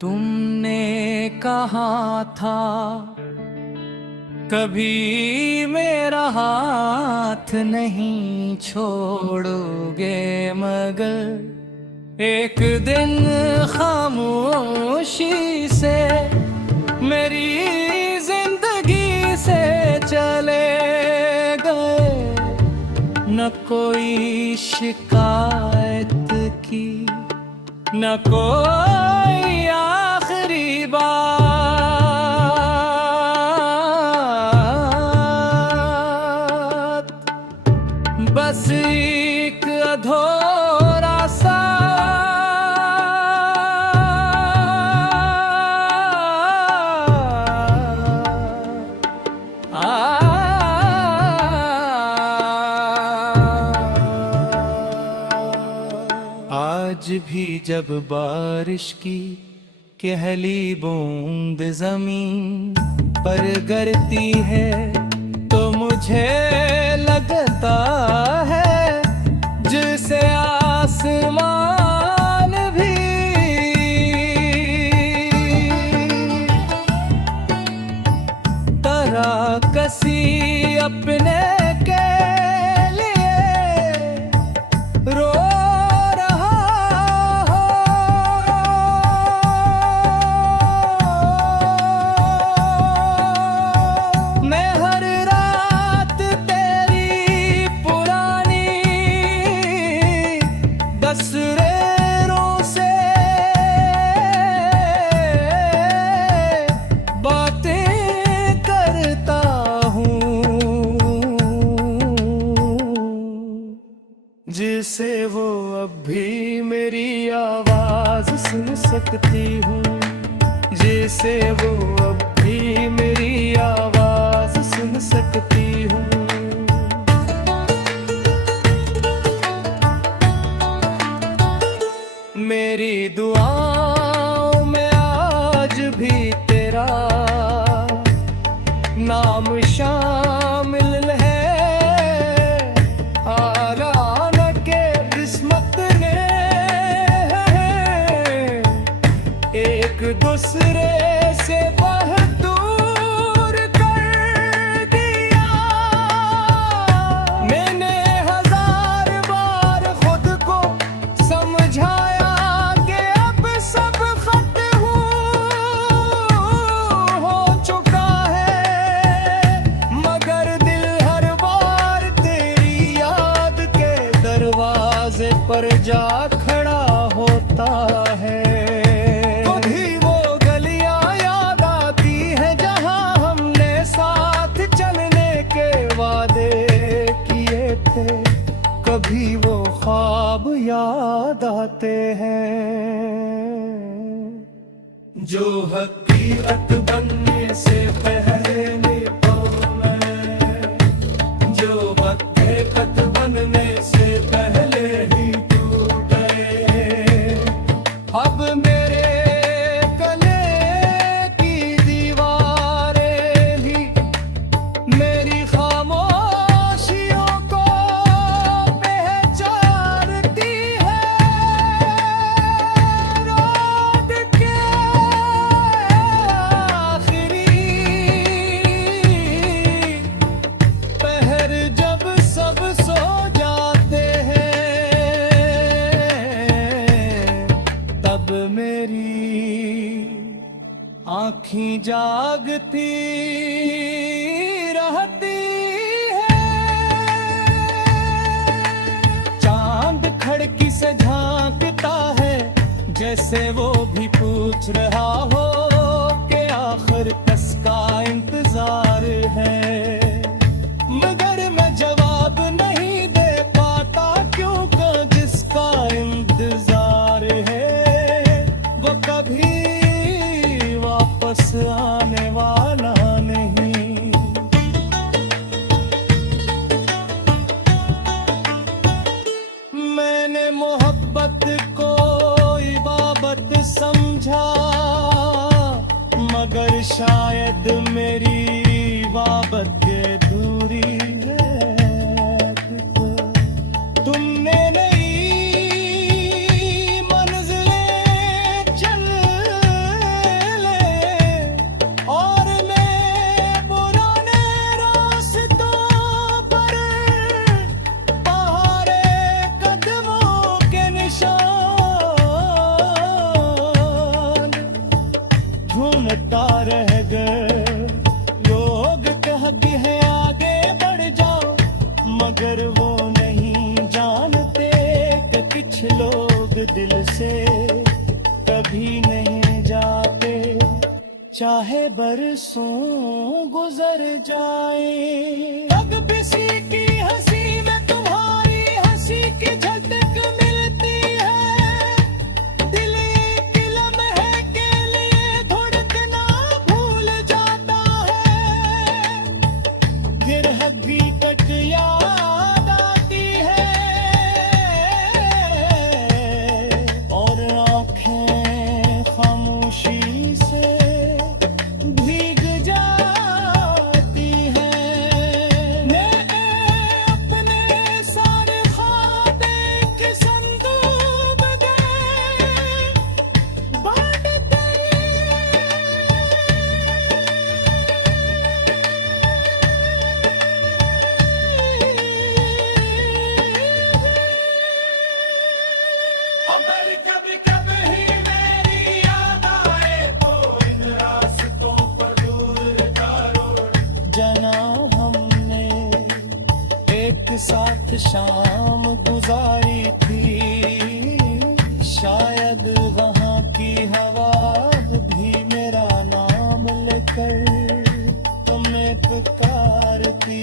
तुमने कहा था कभी मेरा हाथ नहीं छोड़ोगे, मगर एक दिन खामोशी से मेरी जिंदगी से चले गए। न कोई शिकायत की, न कोई आखिरी बात, बस एक अधूरा सा आज भी जब बारिश की कहली बूंद जमीन पर गिरती है तो मुझे लगता है जैसे आसमान भी तरह कसी अपने के लिए रो तस्वीरों से बातें करता हूँ, जिसे वो अब भी मेरी आवाज सुन सकती हूँ, जिसे वो अब भी मेरी आवाज सुन सकती हूँ। मेरी दुआओं में आज भी तेरा नाम शामिल है। आलाना के किस्मत ने एक दूसरे से बहुत दूर कर दिया। मैंने हजार बार खुद को समझाया पर जा खड़ा होता है। कभी वो गलियां याद आती है जहां हमने साथ चलने के वादे किए थे, कभी वो ख्वाब याद आते हैं जो हकीकत बनने से पहले निभाऊं मैं, जो हकीकत बनने से पहले ही अब मेरे गले की दीवारें भी मेरी खामोशियों को पहचानती है। रात के आखिरी पहर जब सब सो जाते हैं, तब मेरी आँखें जागती रहती है। चांद खिड़की से झांकता है जैसे वो भी पूछ रहा हो कि आखिर किसका इंतजार है, मगर मैं जवाब नहीं दे पाता क्योंकि जिसका इंतजार है वो कभी वापस आने वाला नहीं। मैंने मोहब्बत को इबादत समझा, मगर शायद मेरी इबादत दूरी है। तुमने नहीं मंजिलें चल दिल से कभी नहीं जाते, चाहे बरसों गुजर जाए। अब किसी की हंसी में तुम्हारी हंसी की झलक मिलती है, दिल एक लम्हे के लिए धड़कना भूल जाता है, फिर हकीकत याद आती है और आंखें खामोशी से भीग जाती हैं। मैं अपने सारे ख्वाब एक संदूक में बांटते, अगर कभी कभी मेरी याद आए तो इन रास्तों पर दूर का रोड जना हमने एक साथ शाम गुजारी थी, शायद वहाँ की हवा भी मेरा नाम लेकर तुम्हें पुकारती